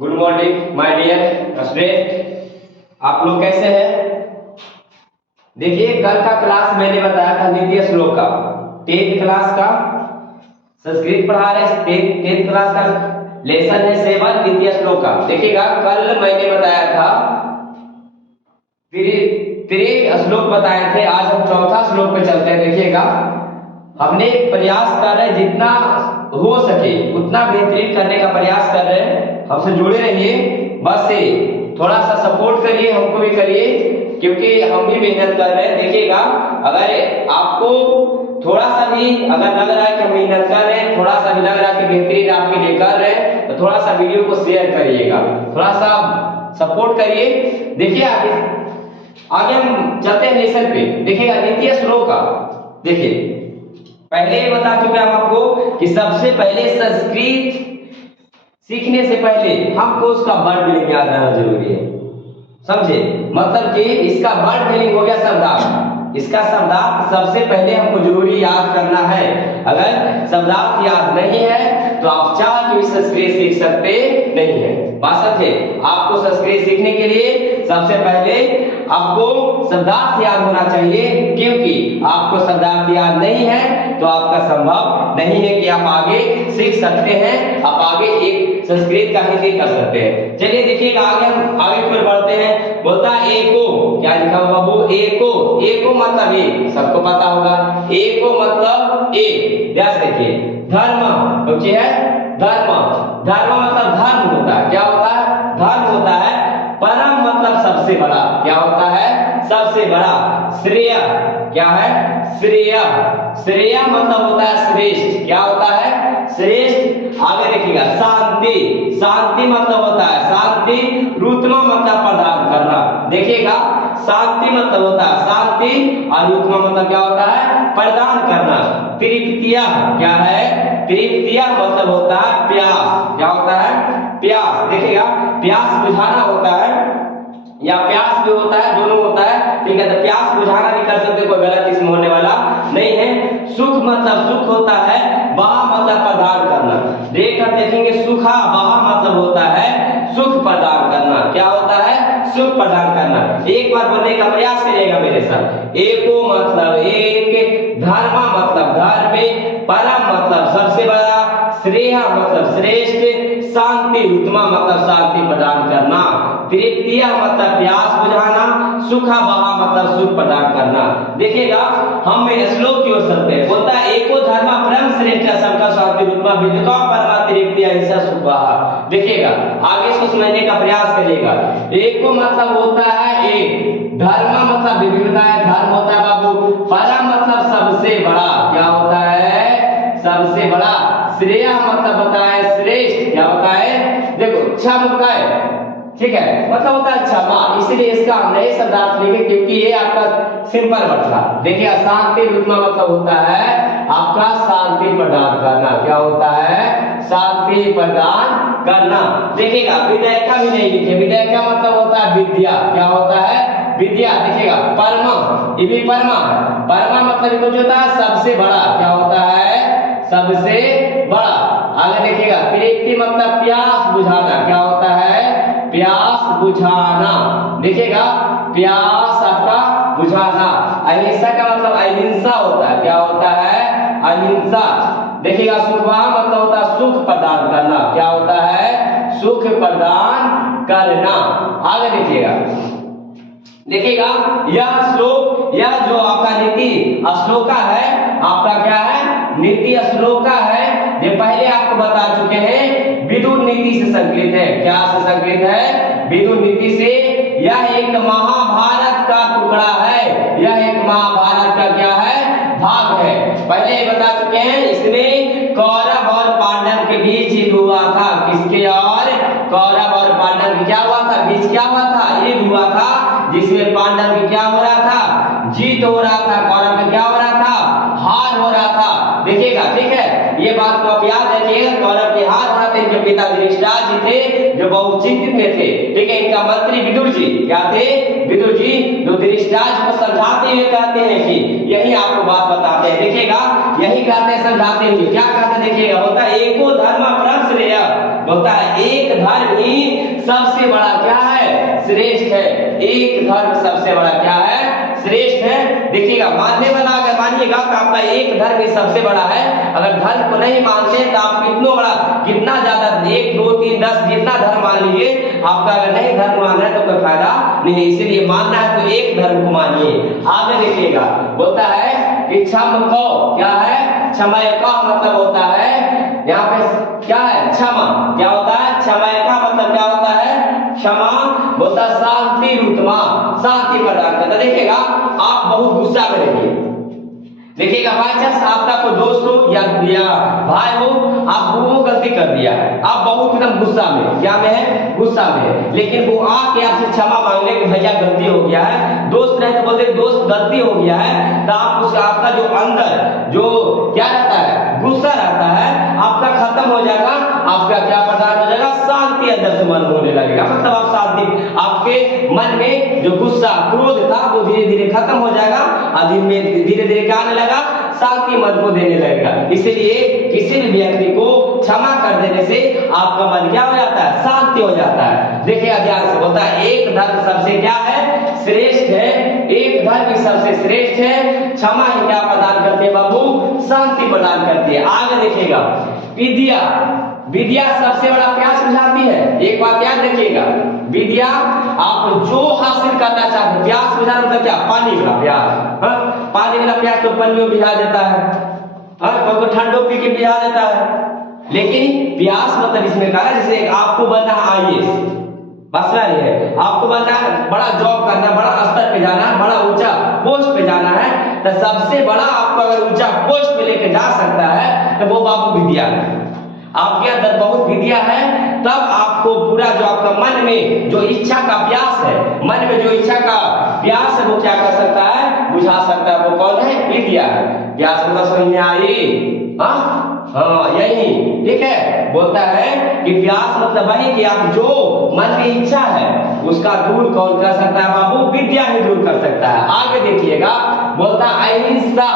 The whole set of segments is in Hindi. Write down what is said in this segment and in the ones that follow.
Good morning my dear student, आप लोग कैसे हैं? देखिए, कल का क्लास मैंने बताया था द्वितीय श्लोक का, 10th क्लास का संस्कृत पढ़ा रहे। 10th क्लास का लेसन है 7 द्वितीय श्लोक का। देखिएगा, कल मैंने बताया था त्रिक श्लोक बताए थे, आज हम चौथा श्लोक पे चलते हैं। देखिएगा, हमने प्रयास कर रहे जितना हो सके उतना बेहतरीन करने का प्रयास कर रहे हैं। हमसे जुड़े रहिए, बस थोड़ा सा सपोर्ट करिए, हमको भी करिए, क्योंकि हम भी मेहनत कर रहे हैं। देखिएगा, अगर आपको थोड़ा सा भी अगर लग रहा है कि हम मेहनत कर रहे हैं, थोड़ा सा भी लग रहा है कि बेहतरीन आपके लिए कर रहे हैं, तो थोड़ा सा वीडियो को शेयर करिएगा, थोड़ा सा सपोर्ट करिए। देखिए, आगे हम चलते हैं लेसन पे। देखिएगा, द्वितीय श्लोक का देखिए, पहले ही बता चुके हम आपको कि सबसे पहले संस्कृत सीखने से पहले हमको उसका वर्ड मीनिंग याद रहना जरूरी है। समझे? मतलब कि इसका वर्ड मीनिंग हो गया शब्दार्थ। इसका शब्दार्थ सबसे पहले हमको जरूरी याद करना है। अगर शब्दार्थ याद नहीं है तो आप चाह के भी संस्कृत सीख सकते नहीं है। बात समझे? आपको संस्कृत सीखने के लिए सबसे पहले आपको शब्दार्थ याद होना चाहिए, क्योंकि आपको शब्दार्थ याद नहीं है तो आपका संभव नहीं है कि आप आगे सीख सकते हैं, आप आगे एक संस्कृत का हिंदी कर सकते हैं। चलिए देखिएगा, आगे हम आगे फिर बढ़ते हैं। बोलता है एको, क्या लिखा हुआ बाबू? एको। एको मतलब एक, सबको पता होगा। एको मतलब एक। ध्यान से देखिए, धर्म तो क्या है? धर्म। धर्म मतलब धर्म होता है। क्या होता है? धर्म होता है। परम मतलब सबसे बड़ा। क्या होता है? सबसे बड़ा। श्रेय क्या है? श्रेय। श्रेय मतलब होता है श्रेष्ठ। क्या होता है? श्रेष्ठ। आगे देखिएगा, शांति। शांति मतलब होता है शांति। रुतमा मतलब प्रदान करना। देखिएगा, शांति मतलब होता है शांति और रुतमा मतलब क्या होता है? प्रदान करना। तृप्तिया क्या है? तृप्तिया मतलब होता है प्यास। क्या होता है? प्यास। देखिएगा, प्यास बुझाना होता है या प्यास भी होता है, दोनों होता है। ठीक है, तो प्यास बुझाना भी कर सकते, कोई गलत इसमें होने वाला नहीं है। सुख मतलब सुख होता है, बहा मतलब प्रदान करना। देखकर देखेंगे, सुखा बहा मतलब होता है सुख प्रदान करना। क्या होता है? सुख प्रदान करना। एक बार बोलने का प्रयास करिएगा मेरे साथ। एको मतलब एक, धर्म मतलब धर्म, परम मतलब सबसे बड़ा, श्रेय मतलब श्रेष्ठ, शांति उत्तमा मतलब शांति प्रदान करना, तृप्तिया मतलब प्यास बुझाना, सुखा बहा मतलब सुख प्रदान करना। देखिएगा, हम श्लोक की ओर चलते हैं। बोलता है एको धर्म परम श्रेष्ठ, सबका शांति उत्तमा, विद्युता परमा, तृप्तिया हिंसा सुख बहा। देखिएगा, आगे इसको समझने का प्रयास करिएगा। एको मतलब होता है एक, धर्म मतलब विविधता है, धर्म होता है बाबू, परम मतलब सबसे बड़ा। क्या होता है? सबसे बड़ा। श्रेय मतलब होता है श्रेष्ठ। क्या होता है? देखो, अच्छा होता है, ठीक है, मतलब होता है अच्छा माँ, इसलिए इसका हम नए शब्दार्थ लिखे, क्योंकि ये आपका सिंपल वर्ड था। देखिए, शांति रुतमा मतलब होता है आपका शांति प्रदान करना। क्या होता है? शांति प्रदान करना। देखिएगा, विद्या भी नहीं लिखे। विद्या मतलब होता है विद्या। क्या होता है? विद्या। देखिएगा, परमा, ये भी परमा है। परमा मतलब कुछ होता है सबसे बड़ा। क्या होता है? सबसे बड़ा। आगे देखिएगा, तृप्ति मतलब प्यास बुझाना। क्या होता है? प्यास बुझाना। देखिएगा, प्यास आपका बुझाना। अहिंसा का मतलब अहिंसा होता है। क्या होता है? अहिंसा। देखिएगा, सुखवा मतलब होता है सुख प्रदान करना। क्या होता है? सुख प्रदान करना। आगे देखिएगा, देखिएगा, यह श्लोक, यह जो आपका नीति श्लोका है, आपका क्या है? नीति श्लोका है। ये पहले आपको बता चुके हैं, विदुर नीति से संकलित है। क्या से संकलित है? विदुर नीति से। यह एक महाभारत का टुकड़ा है। यह एक महाभारत का क्या है? भाग है। पहले ही बता चुके हैं, इसमें कौरव और पांडव के बीच युद्ध हुआ था। किसके? और कौरव और पांडव की क्या हुआ था? बीच क्या हुआ था? युद्ध हुआ था, जिसमें पांडव की क्या हो रहा था? जीत हो रहा था, कौरव का क्या हो रहा था? हार हो रहा था। देखिएगा, ठीक है, ये बात को आप याद रखिएगा। कौरव के हार हो रहा था। इनके पिता धृतराष्ट्र जी थे, जो बहुत चिंतित में थे। ठीक है, इनका मंत्री विदुर जी क्या थे? विदुर जी, जो धृतराष्ट्र को समझाते हुए कहते हैं कि यही आपको बात बताते हैं। देखिएगा, यही कहते हैं समझाते हुए, क्या कहते हैं? देखिएगा, बोलता है एको धर्म परम श्रेय। बोलता है एक धर्म ही सबसे बड़ा क्या है? श्रेष्ठ है। एक धर्म सबसे बड़ा क्या है? श्रेष्ठ है। देखिएगा, मानने वाला अगर मानिएगा तो आपका एक धर्म ही सबसे बड़ा है। अगर धर्म को नहीं मानते तो आप कितना ज्यादा 1 2 3 10 जितना धर्म मान लीजिए, आपका अगर नहीं धर्म मानना है तो कोई फायदा नहीं है। इसीलिए मानना है तो एक धर्म को मानिए। आगे देखिएगा, बोलता है कि क्षमको क्या है? क्षमय का मतलब होता है यहाँ पे क्या है? क्षमा। क्या होता है? क्षमय का मतलब क्या होता है? क्षमा। बोलता शांति उत्तमा, शांति प्रदान करता। देखिएगा, आप बहुत गुस्सा में रहिए, देखिएगा बाई चांस आपका कोई दोस्त हो या भाई हो, आप वो गलती कर दिया है, आप बहुत एकदम गुस्सा में, क्या में है? गुस्सा में, लेकिन वो आके आपसे क्षमा मांग ले कि भैया गलती हो गया है। दोस्त रहे तो बोलते दोस्त गलती हो गया है, तो आप उसका आपका जो अंदर जो क्या रहता है? गुस्सा रहता है, आपका खत्म हो जाएगा। आपका क्या प्रदान हो जाएगा? शांति अंदर से मन होने लगेगा। मतलब आप शांति, आपके मन में जो गुस्सा क्रोध था वो धीरे धीरे खत्म हो जाएगा और धीरे धीरे क्या आने लगा? शांति मन को देने लगेगा। इसलिए किसी भी व्यक्ति को क्षमा कर देने से आपका मन क्या हो जाता है? शांति हो जाता है। देखिए ध्यान से, होता है एक धर्म सबसे क्या है? श्रेष्ठ है। एक धर्म ही सबसे श्रेष्ठ है। क्षमा ही क्या प्रदान करती है बाबू? शांति प्रदान करती है। आगे देखिएगा, विद्या। विद्या सबसे बड़ा प्यास बुझाती है। एक बात याद रखिएगा, विद्या आप जो हासिल करना चाहते हैं, प्यास बुझाना मतलब क्या? पानी वाला प्यास। पानी वाला प्यास तो पनियों बुझा देता है, कोई ठंडो पी के बुझा देता है। लेकिन प्यास मतलब इसमें कहा है, जैसे आपको बनना है IAS, बस नहीं है, आपको बनना है, बड़ा जॉब करना, बड़ा स्तर पे जाना है, बड़ा ऊंचा पोस्ट पे जाना है, तो सबसे बड़ा आपको अगर ऊंचा पोस्ट पे लेके जा सकता है तो वो बाबू विद्या है। आपके अंदर बहुत विद्या है, तब आपको पूरा जो आपका मन में जो इच्छा का प्यास है, मन में जो इच्छा का प्यास है, वो क्या कर सकता है? बुझा सकता है। वो कौन है? विद्या है। प्यास मतलब समझ में आई? हाँ यही, ठीक है। बोलता है कि प्यास मतलब वही कि आप जो मन की इच्छा है उसका दूर कौन कर सकता है बाबू? विद्या ही दूर कर सकता है। आगे देखिएगा, बोलता है अहिंसा।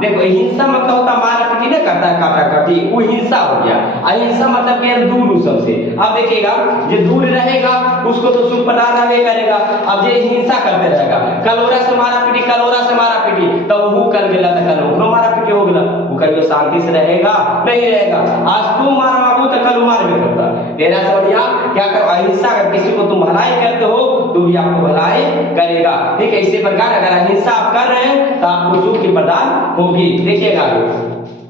देखो हिंसा मतलब होता मारा पीटी नहीं करता है, काटा काटी, वो हिंसा हो गया। अहिंसा मतलब क्या? दूर उस सबसे। अब देखिएगा, जो दूर रहेगा उसको तो सुख प्रदान नहीं करेगा। अब ये हिंसा करते रहेगा, कलोरा से मारा पीटी, कलोरा से मारा पीटी, तो वो कर गेला तो कल ओकरो मारा पीटी हो गेला, वो कहियो शांति से रहेगा? नहीं रहेगा। आज तुम मारा बाबू तो कल मार भी करता। तेरा से बढ़िया क्या करो? अहिंसा कर, किसी को तुम भलाई करते हो तो भी आपको भलाई करेगा, ठीक है। इसी प्रकार अगर अहिंसा आप कर रहे हैं तो आपको सुख की प्रदान होगी। देखिएगा,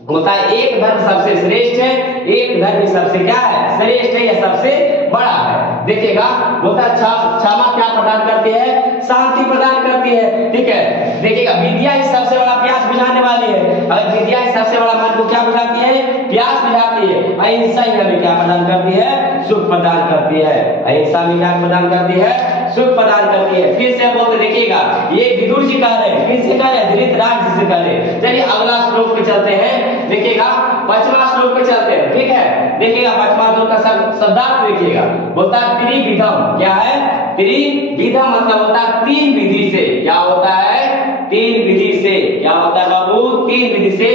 होता है एक धर्म सबसे श्रेष्ठ है, एक धर्म सबसे क्या है? श्रेष्ठ है या सबसे बड़ा है। देखिएगा, होता है क्षमा क्या प्रदान करती है? शांति प्रदान करती है, ठीक है। देखिएगा, विद्या ही सबसे बड़ा प्यास बुझाने वाली है। अगर विद्या ही सबसे बड़ा मन को क्या बुझाती है? प्यास बुझाती है। अहिंसा ही हमें क्या प्रदान करती है? सुख प्रदान करती है। अहिंसा में क्या प्रदान करती है? सुख प्रदान करती है। फिर से बोलते देखिएगा, ये विदुर जी कह रहे हैं, किन से कह रहे हैं? धृतराष्ट्र जी से कह रहे हैं। चलिए अगला श्लोक पे चलते हैं। देखिएगा 5वां श्लोक पे चलते हैं, ठीक है। देखिएगा 5वां श्लोक का शब्दार्थ देखिएगा, बोलता है त्रिविधम। क्या है? त्रिविधम मतलब होता है 3 विधि से। क्या होता है? 3 विधि से। क्या होता है बाबू? 3 विधि से।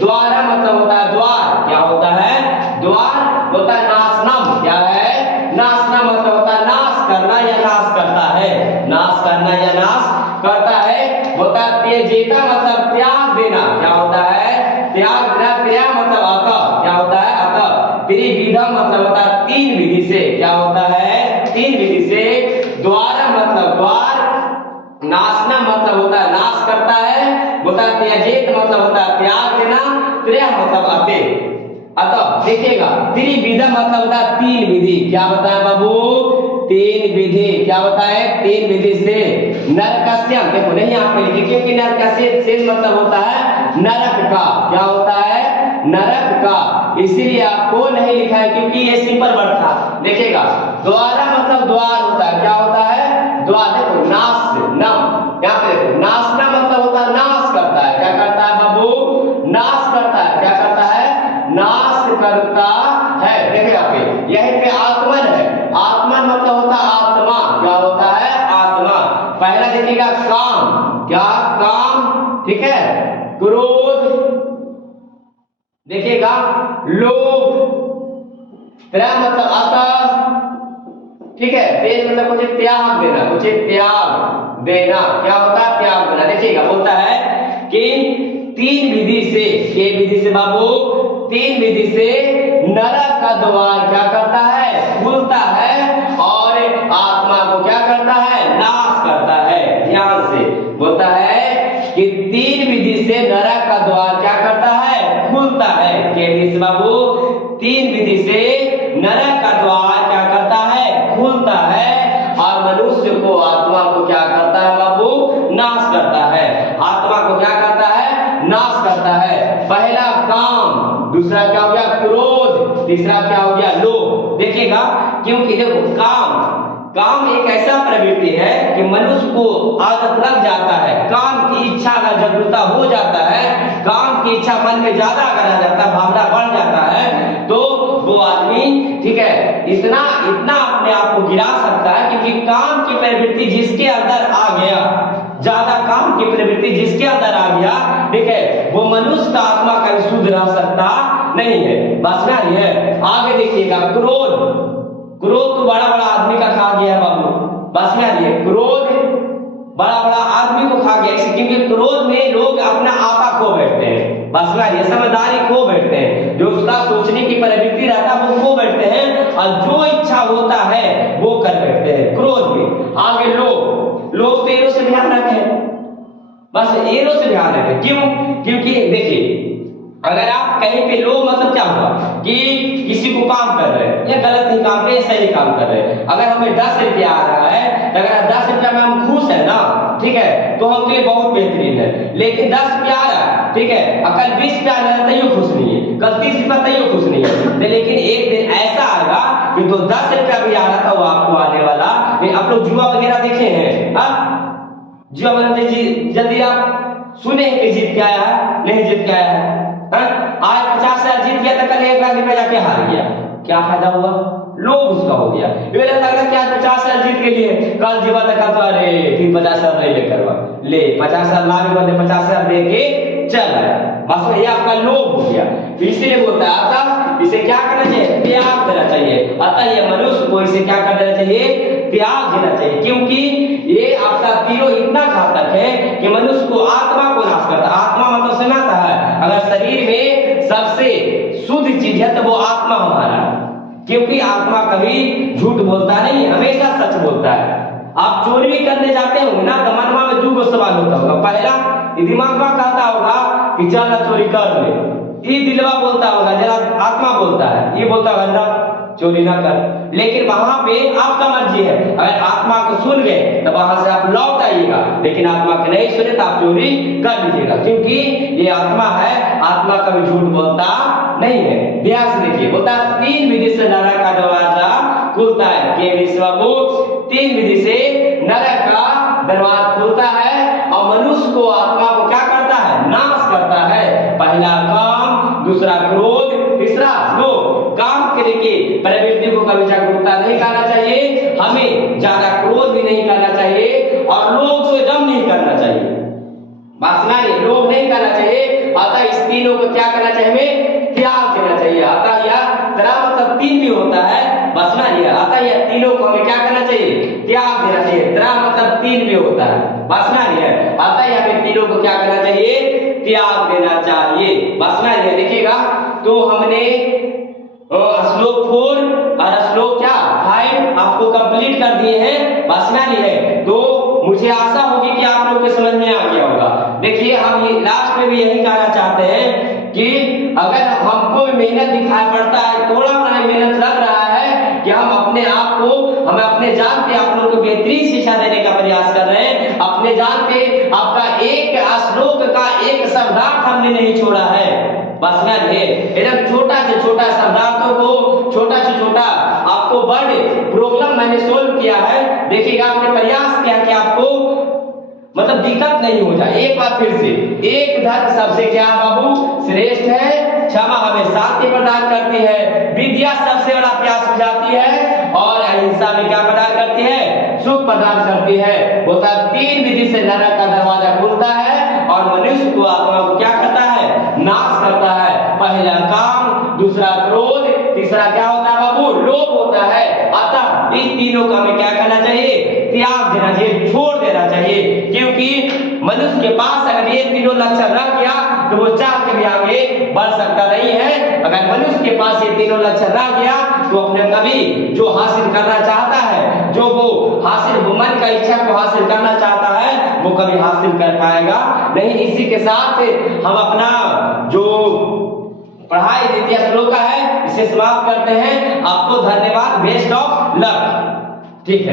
द्वारा मतलब होता है द्वार। क्या होता है? द्वार। होता है नाशनम। क्या है? नाशनम मतलब होता है नाश करना या नाश करता है, नाश करना या नाश करता है। होता है त्यजेता मतलब त्याग देना। क्या होता है? त्याग देना। त्याग मतलब अतः। क्या होता है? अतः। त्रिविधम मतलब होता है 3 विधि से। क्या होता है? 3 विधि से। द्वारा मतलब द्वार। नाशना मतलब होता है नाश करता है। होता है त्यजेत मतलब होता है त्याग देना। त्रय मतलब अतः। अतः देखिएगा, त्रिविधम मतलब होता है 3 विधि। क्या बताया बाबू? 3 विधि। क्या बताए? 3 विधि से। नरकस्यम, देखो नहीं आप पे लिखिए क्योंकि नरकस्य मतलब होता है नरक का। क्या होता है? नरक का। इसीलिए आपको नहीं लिखा है क्योंकि ये सिंपल वर्ड था। देखिएगा, द्वारा मतलब द्वार होता है। क्या होता है? द्वार। देखो नाश नम, यहाँ पे देखो नाशना मतलब होता है नाश करता है। क्या करता है बाबू? नाश करता है। क्या करता है? नाश करता है। देखिए यहाँ पे, यहीं पे आत्मन है। आत्मन मतलब होता है आत्मा। क्या होता है? आत्मा। पहला देखिएगा काम। क्या? काम, ठीक है। क्रोध, देखिएगा लोभ, त्रय मतलब अतः, ठीक है, तेज मतलब कुछ त्याग देना, कुछ त्याग देना, क्या होता है त्याग देना। देखिएगा बोलता है कि तीन विधि से, ये विधि से बाबू, तीन विधि से नरक का द्वार क्या करता है, खुलता है और आत्मा को क्या करता है, नाश करता है। ध्यान से बोलता है कि तीन विधि से नरक का द्वार क्या करता है, खुलता है। के बाबू, तीन विधि से नरक का द्वार क्या करता है, खुलता है और मनुष्य को, आत्मा को क्या करता है बाबू, नाश करता है। आत्मा को क्या करता है, नाश करता है। पहला काम, दूसरा क्या हो गया क्रोध, तीसरा क्या हो गया लोभ। देखिएगा, क्योंकि देखो काम एक ऐसा प्रवृत्ति है कि मनुष्य को आदत लग जाता है, काम की इच्छा अगर जागरूकता हो जाता है, काम की इच्छा मन में ज्यादा अगर आ जाता है, भावना बढ़ जाता है, तो वो आदमी, ठीक है, इतना अपने आप को गिरा सकता है। क्योंकि काम की प्रवृत्ति जिसके अंदर आ गया, ज्यादा काम की प्रवृत्ति जिसके अंदर आ गया, ठीक है, वो मनुष्य का आत्मा का शुद्ध रह सकता नहीं है। बस ना ये आगे देखिएगा, क्रोध तो बड़ा आदमी का खा गया बाबू। बस में ये क्रोध बड़ा आदमी को खा गया, क्योंकि क्रोध में लोग अपना आपा खो बैठते हैं। बस में ये समझदारी खो बैठते हैं, जो उसका सोचने की प्रवृत्ति रहता है वो खो बैठते हैं और जो इच्छा होता है वो कर बैठते हैं क्रोध में। आगे लोग तो एरो से ध्यान रखें, बस एरो से ध्यान रखें। क्यों? क्योंकि देखिए, अगर आप कहीं पे लो, मतलब क्या हुआ कि किसी को काम कर रहे हैं, या गलत नहीं काम कर रहे, सही काम कर रहे हैं, अगर हमें 10 रुपया आ रहा है, तो अगर 10 रुपया में हम खुश है ना, ठीक है, तो हम के लिए बहुत बेहतरीन है। लेकिन 10 रुपया आ रहा है, ठीक है, कल 20 रुपया आ रहा है, तैयो खुश नहीं है, कल 30 रुपया तैयो खुश नहीं है। लेकिन एक दिन ऐसा आएगा कि तो 10 रुपया भी आ रहा था वो आपको आने वाला। आप लोग जुआ वगैरह देखे हैं? जुआ मतलब जल्दी आप सुने कि जीत के आया है, नहीं जीत के आया है। आज 50,000 जीत गया, तो कल 1 लाख रुपया जाके हार गया, क्या फायदा हुआ? लोभ उसका हो गया। ये लगता है कि आज 50,000 जीत के लिए, कल जीवा तक तो अरे फिर 50,000 नहीं लेकर ले 50,000 लाख रुपए 50,000 दे के चल आया। बस ये आपका लोभ हो गया। इसीलिए बोलता है अतः इसे क्या करना चाहिए, त्याग देना चाहिए। अतः ये मनुष्य को इसे क्या कर देना चाहिए, त्याग देना चाहिए। क्योंकि ये आपका तीनों इतना घातक है कि मनुष्य को, आत्मा को नाश करता है। आत्मा मतलब सुनाता है, अगर शरीर में सबसे शुद्ध चीज है तो वो आत्मा हमारा, क्योंकि आत्मा कभी झूठ बोलता नहीं, हमेशा सच बोलता है। आप चोरी भी करने जाते होंगे ना, तो मनवा में 2 सवाल होता होगा। पहला, दिमाग में कहता होगा कि चल चोरी कर ले, ये दिलवा बोलता होगा, जरा आत्मा बोलता है, ये बोलता होगा ना चोरी ना कर। लेकिन वहां पे आपका मर्जी है, अगर आत्मा को सुन गए तो वहां से आप लौट आइएगा, लेकिन आत्मा को नहीं सुने तो आप चोरी कर लीजिएगा, क्योंकि ये आत्मा है, आत्मा कभी झूठ बोलता नहीं है। ध्यान से देखिए, बोलता है 3 विधि से नरक का दरवाजा खुलता है। के विश्वभूत 3 विधि से नरक का दरवाजा खुलता है और मनुष्य को, आत्मा को क्या करता है, नाश करता है। पहला काम, दूसरा क्रोध, तीसरा लोभ। काम के लिए प्रवृत्ति को कभी जागरूकता नहीं करना चाहिए, हमें ज्यादा क्रोध भी नहीं करना चाहिए और लोभ को दम नहीं करना चाहिए। वासना नहीं, लोभ नहीं करना चाहिए। अतः इस तीनों को क्या करना चाहिए, त्याग देना चाहिए। अतः यह तरह मतलब 3 भी होता है, वासना नहीं है। अतः यह तीनों को हमें क्या करना चाहिए, त्याग देना चाहिए। तरह मतलब 3 भी होता है, वासना नहीं है। अतः यह हमें तीनों को क्या करना चाहिए, त्याग देना चाहिए। वासना नहीं है। देखिएगा, तो हमने श्लोक 4 और श्लोक क्या 5 आपको कंप्लीट कर दिए हैं, वासना नहीं है। तो मुझे आशा होगी कि आप लोग को समझ में आ गया होगा। देखिए, हम ये लास्ट में भी यही कहना चाहते हैं कि अगर हमको मेहनत दिखाई पड़ता है, थोड़ा हमें मेहनत लग रहा है कि हम अपने आप को, हमें अपने जान पे आप लोगों को बेहतरीन शिक्षा देने का प्रयास कर रहे हैं। अपने जान पे आपका एक श्लोक का एक शब्दार्थ हमने नहीं छोड़ा है। बस में एकदम छोटा से छोटा शब्दार्थों को, छोटा से छोटा आपको वर्ड प्रॉब्लम मैंने सोल्व किया है। देखिएगा, आपने प्रयास किया कि आपको मतलब दिक्कत नहीं हो जाए। एक बार फिर से, एक धर्म सबसे क्या बाबू श्रेष्ठ है, क्षमा हमें शांति प्रदान करती है, विद्या सबसे बड़ा प्यास बुझाती है और अहिंसा में क्या प्रदान करती है, सुख प्रदान करती है। होता 3 विधि से नरक का दरवाजा खुलता है और मनुष्य को, आत्मा को क्या करता है, नाश करता है। पहला काम, दूसरा क्रोध, तीसरा क्या होता है बाबू, लोभ होता है। अतः इस तीनों का हमें क्या करना चाहिए, त्याग देना चाहिए, छोड़ देना चाहिए। क्योंकि मनुष्य के पास अगर ये तीनों लक्षण रह गया तो वो चाह के भी आगे बढ़ सकता नहीं है। अगर मनुष्य के पास ये तीनों लक्षण रह गया तो अपने कभी जो हासिल करना चाहता है, जो वो हासिल मन का इच्छा को हासिल करना चाहता है, वो कभी हासिल कर पाएगा नहीं। इसी के साथ हम अपना जो पढ़ाई द्वितीय श्लोक है इसे समाप्त करते हैं। आपको धन्यवाद, बेस्ट ऑफ लक। ठीक है।